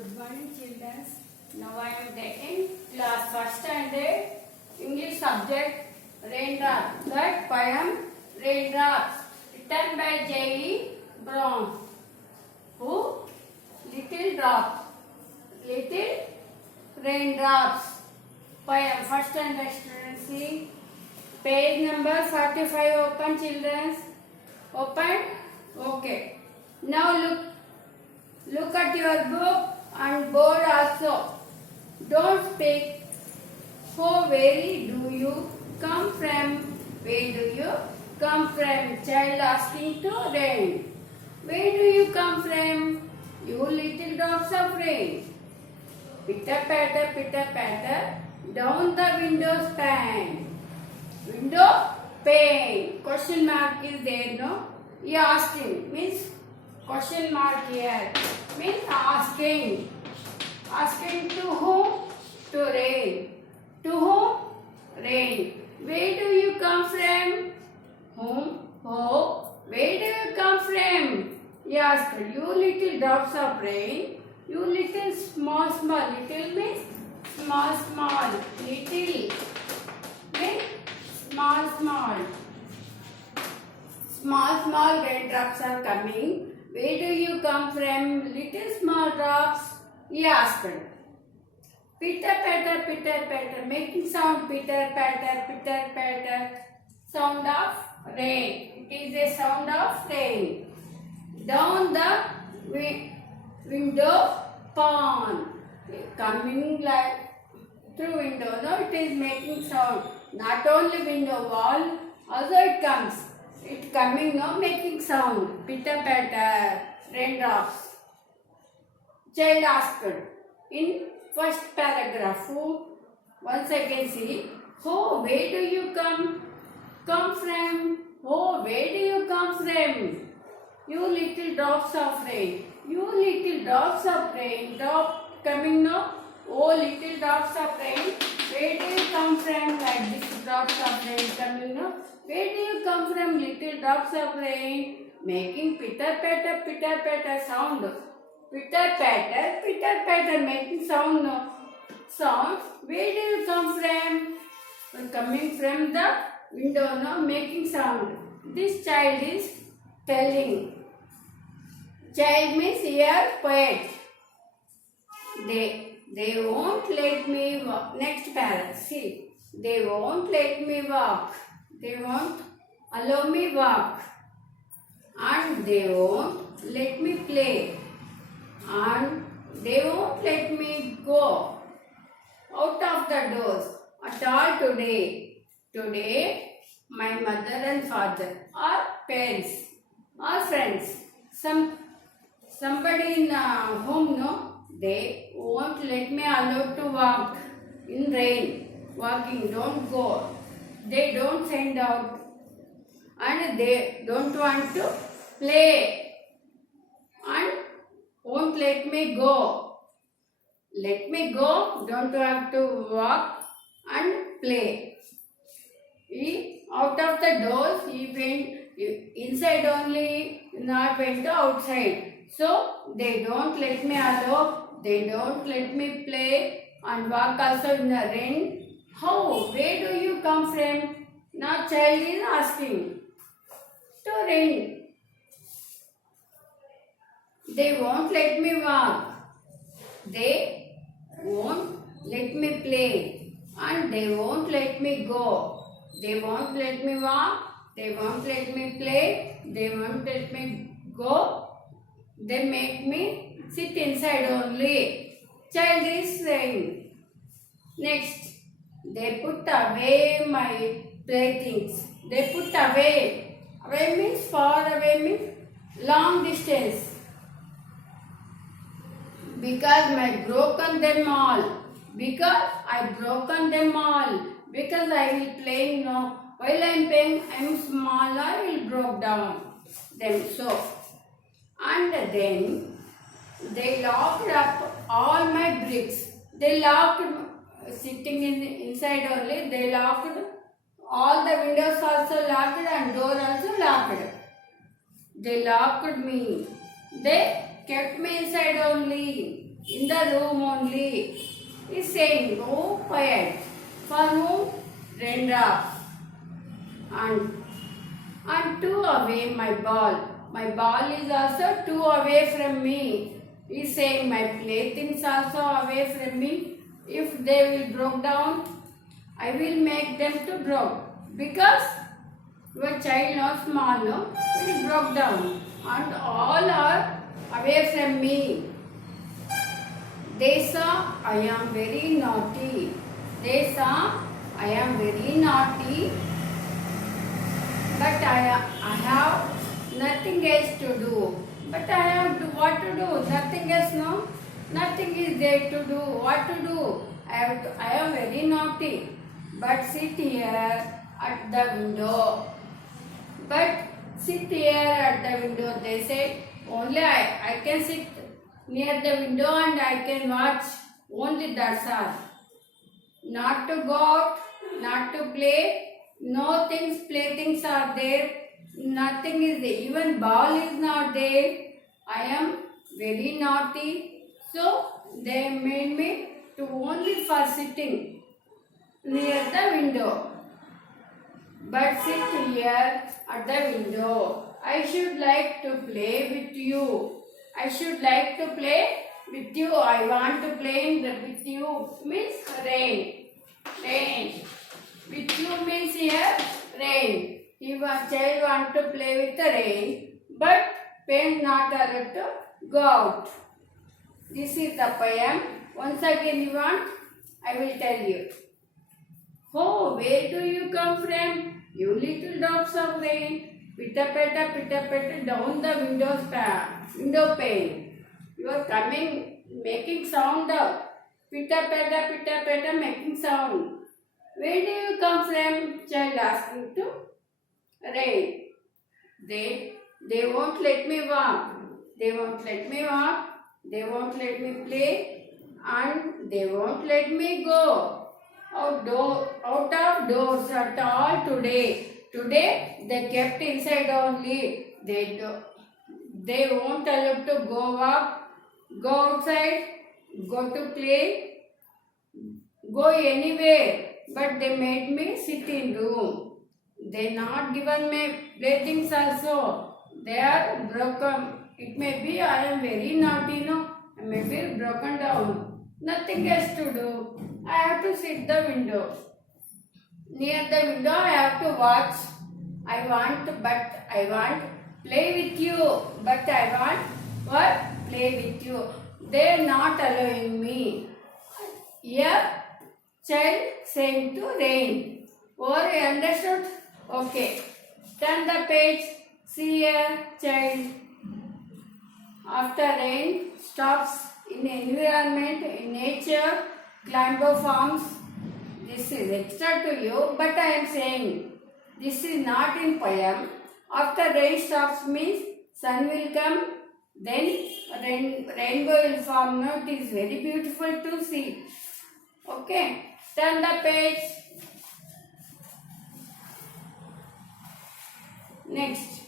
Good morning, children. Now I am taking class first standard English subject Raindrop. That poem Raindrops written by J.E. Brown. Who? Little drop. Little raindrops. Poem first standard students. See page number 45. Open, children. Open. Okay. Now look at your book and board also. Don't speak. Oh, where do you come from? Where do you come from? Child asking to rain. Where do you come from? You little drops of rain. Pitter patter, down the window's pane. Window pane. Question mark is there, no? He asking means question mark here means asking. Asking to whom? To rain. To whom? Rain. Where do you come from? Whom? Oh, where do you come from? He asked, you little drops of rain. You little small. Little means small. Little means small. Small raindrops are coming. Where do you come from? Little small drops. He asked. Pitter patter, making sound. Pitter patter, sound of rain. It is a sound of rain. Down the window pane. Coming like through window. No, it is making sound. Not only window, wall, also it comes. It coming, no, making sound. Pitter patter, raindrops. Child asked in first paragraph. Once again see. Oh, where do you come from? Oh, where do you come from? You little drops of rain. You little drops of rain. Drop coming now. Oh, little drops of rain. Where do you come from? Like this drops of rain coming now. Where do you come from? Little drops of rain. Making pitter patter sound. Pitter patter, making sound. No. Sound. Where do you come from? Coming from the window, no, making sound. This child is telling. Child means here poet. They won't let me walk. Next parrot. See. They won't let me walk. They won't allow me walk. And they won't let me play. And they won't let me go out of the doors at all today. Today, my mother and father or parents or friends, somebody in home, no, they won't let me allow to walk in rain. Walking, don't go. They don't send out. And they don't want to play. And won't let me go. Let me go. Don't have to walk and play. He out of the doors. He went inside only. Not went to outside. So they don't let me allow. They don't let me play and walk also in the rain. How? Where do you come from? Now child is asking. To rain. They won't let me walk. They won't let me play. And they won't let me go. They won't let me walk. They won't let me play. They won't let me go. They make me sit inside only. Child is saying. Next. They put away my playthings. They put away. Away means far away means long distance. Because I broken them all. Because I broken them all. Because I will playing no. While I am playing, I am small. I will broke down them so. And then they locked up all my bricks. They locked sitting inside only. They locked all the windows also locked and door also locked. They locked me. They kept me inside only. in the room only. Is saying go quiet. For whom? Raindrops. And two away my ball. My ball is also two away from me. Is saying my playthings also away from me. If they will broke down, I will make them to broke. Because your child not small, no? It broke down. And all are away from me. They saw I am very naughty. They saw I am very naughty. But I have nothing else to do. But I have to, what to do? Nothing else, no? Nothing is there to do. What to do? I am very naughty. But sit here at the window. But sit here at the window. They say only I can sit near the window and I can watch. Only that's all. Not to go out, not to play. No things, playthings are there. Nothing is there. Even ball is not there. I am very naughty. So they made me to only for sitting near the window. But sit here at the window. I should like to play with you. I should like to play with you. I want to play with you. Means rain. Rain. With you means here rain. If a child want to play with the rain, but parents not allowed to go out. This is the poem. Once again you want, I will tell you. Oh, where do you come from? You little drops of rain. Pitter-patter, down the window pane. You are coming, making sound of pitter-patter, making sound. Where do you come from? Child asking to rain. They won't let me walk. They won't let me walk. They won't let me play. And they won't let me go out of doors at all today. Today they kept inside only. They won't allow to go up, go outside, go to play, go anywhere. But they made me sit in room. They not given me playthings also. They are broken. It may be I am very naughty, no? I may be broken down. Nothing else to do. I have to sit the window. Near the window I have to watch. I want play with you. But I want what? Play with you. They are not allowing me. Here, child saying to rain. Or you understood? Okay. Turn the page. See here, child. After rain stops in environment, in nature, climber forms. This is extra to you, but I am saying this is not in poem. After rain stops means sun will come, then rainbow will form. No, it is very beautiful to see. Okay, turn the page. Next,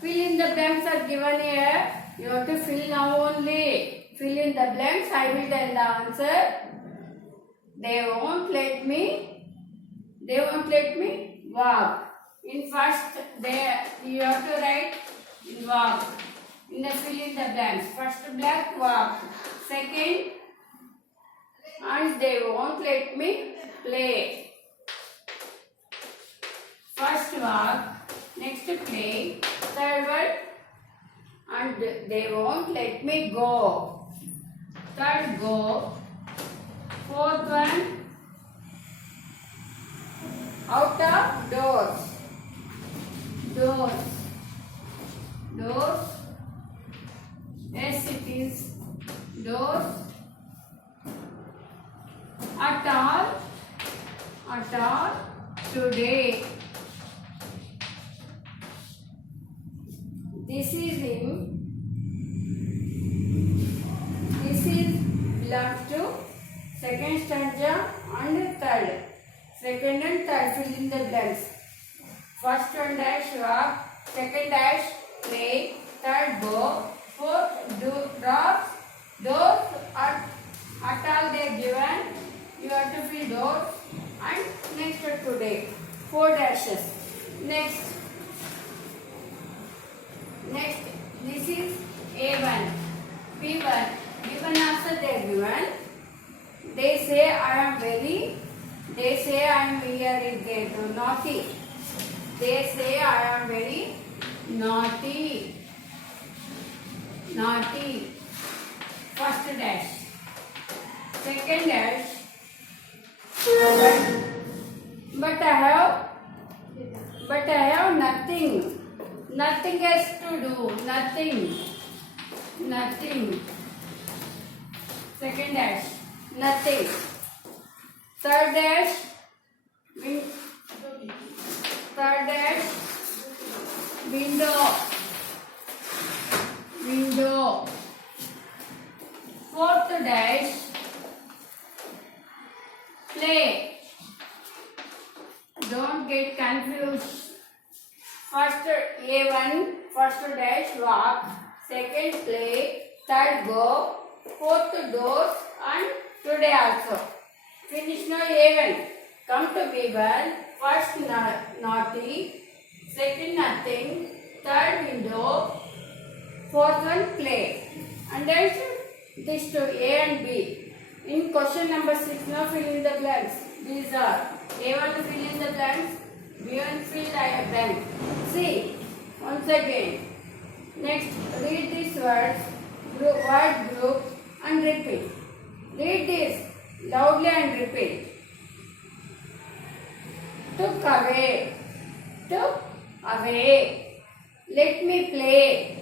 fill in the blanks are given here. You have to fill now only. Fill in the blanks. I will tell the answer. They won't let me walk. In first, you have to write walk. In the fill in the blanks. First blank, walk. Second, and they won't let me play. First walk, next play, third word, and they won't let me go. Third go, fourth one, out of doors. Doors, yes it is, doors, at all, today. This is belongs to second stanza and third. Second and third, fill in the blanks. First one dash walk, second dash play, third go, fourth drops, 4 dashes. Next, this is A1, B1. B1 also they are given. They say I am very. They say I am very naughty. They say I am very naughty. Naughty. First dash. Second dash. But I have nothing. Nothing else to do. Nothing. Second dash. Nothing. Third dash. Window. Fourth dash. Play. Don't get confused. First A1, first dash walk, second play, third go, fourth doors and today also. Finish now A1. Come to B1. First naughty, second nothing, third window, fourth one play. Understood? This to A and B. In question number 6, now fill in the blanks. These are A1 fill in the blanks, B1 fill I have blank. See, once again. Next, read these words, word group and repeat. Read this loudly and repeat. Took away. Let me play.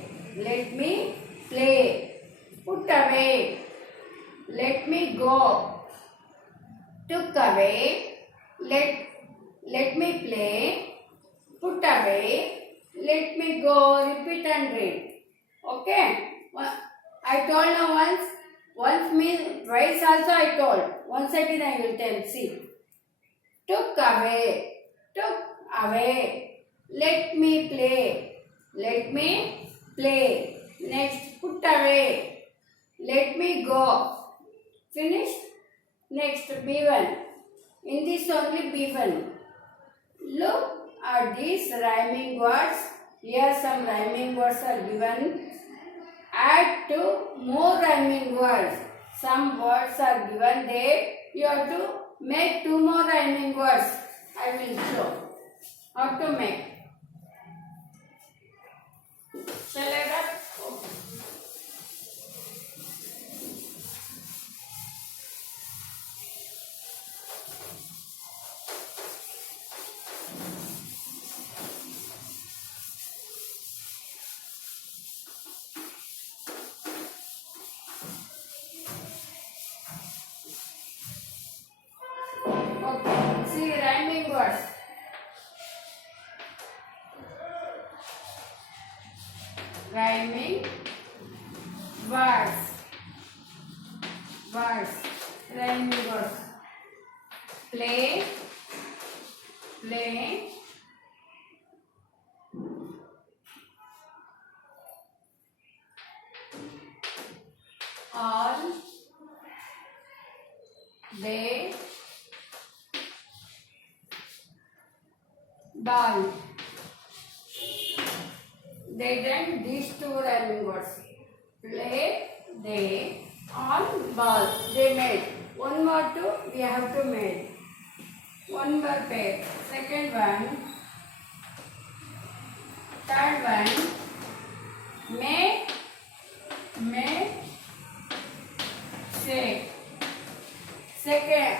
Put away. Let me go. Took away. Let me play. Put away. Let me go. Repeat and read. Okay. I told now once. Once means twice also I told. Once again I will tell. See. Took away. Let me play. Next. Put away. Let me go. Finished? Next, B1. In this only B1. Look at these rhyming words. Here some rhyming words are given. Add to more rhyming words. Some words are given there. You have to make 2 more rhyming words. I will show how to make. Shall I write? Okay. See rhyming words. Rhyming words. Rhyming words. Play. All. They. Ball. They done these 2 rhyming words. Play, they, all, ball. They made. 1 more 2 we have to make. 1 more pair. Second one. Third one. May, say. Second,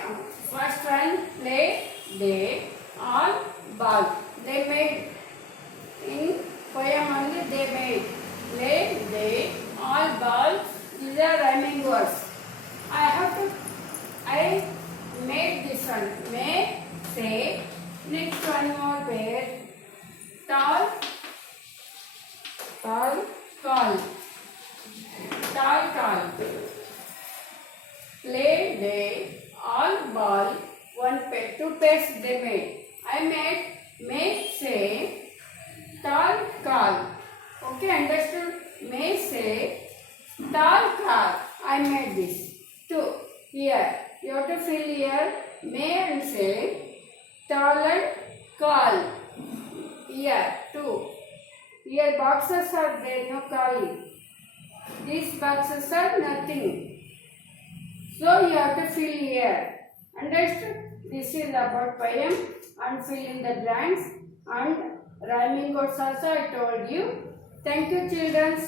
first one. Play, they, all, ball. They made. In poem only they made. Play, they, all, ball. These are rhyming words. I made this one. May, say. Next one more pair. Tall, call. Play, they, all, ball. 1 pair. 2 pairs they made. I made may, say, tall, call. Okay, understood? May, say, tall, call. I made this. 2. Here. You have to fill here. May and say, tall and Call. Here, 2. Here boxes are there, no calling. These boxes are nothing. So you have to fill here. Understood? This is about poem and fill in the blanks and rhyming words also I told you. Thank you, children.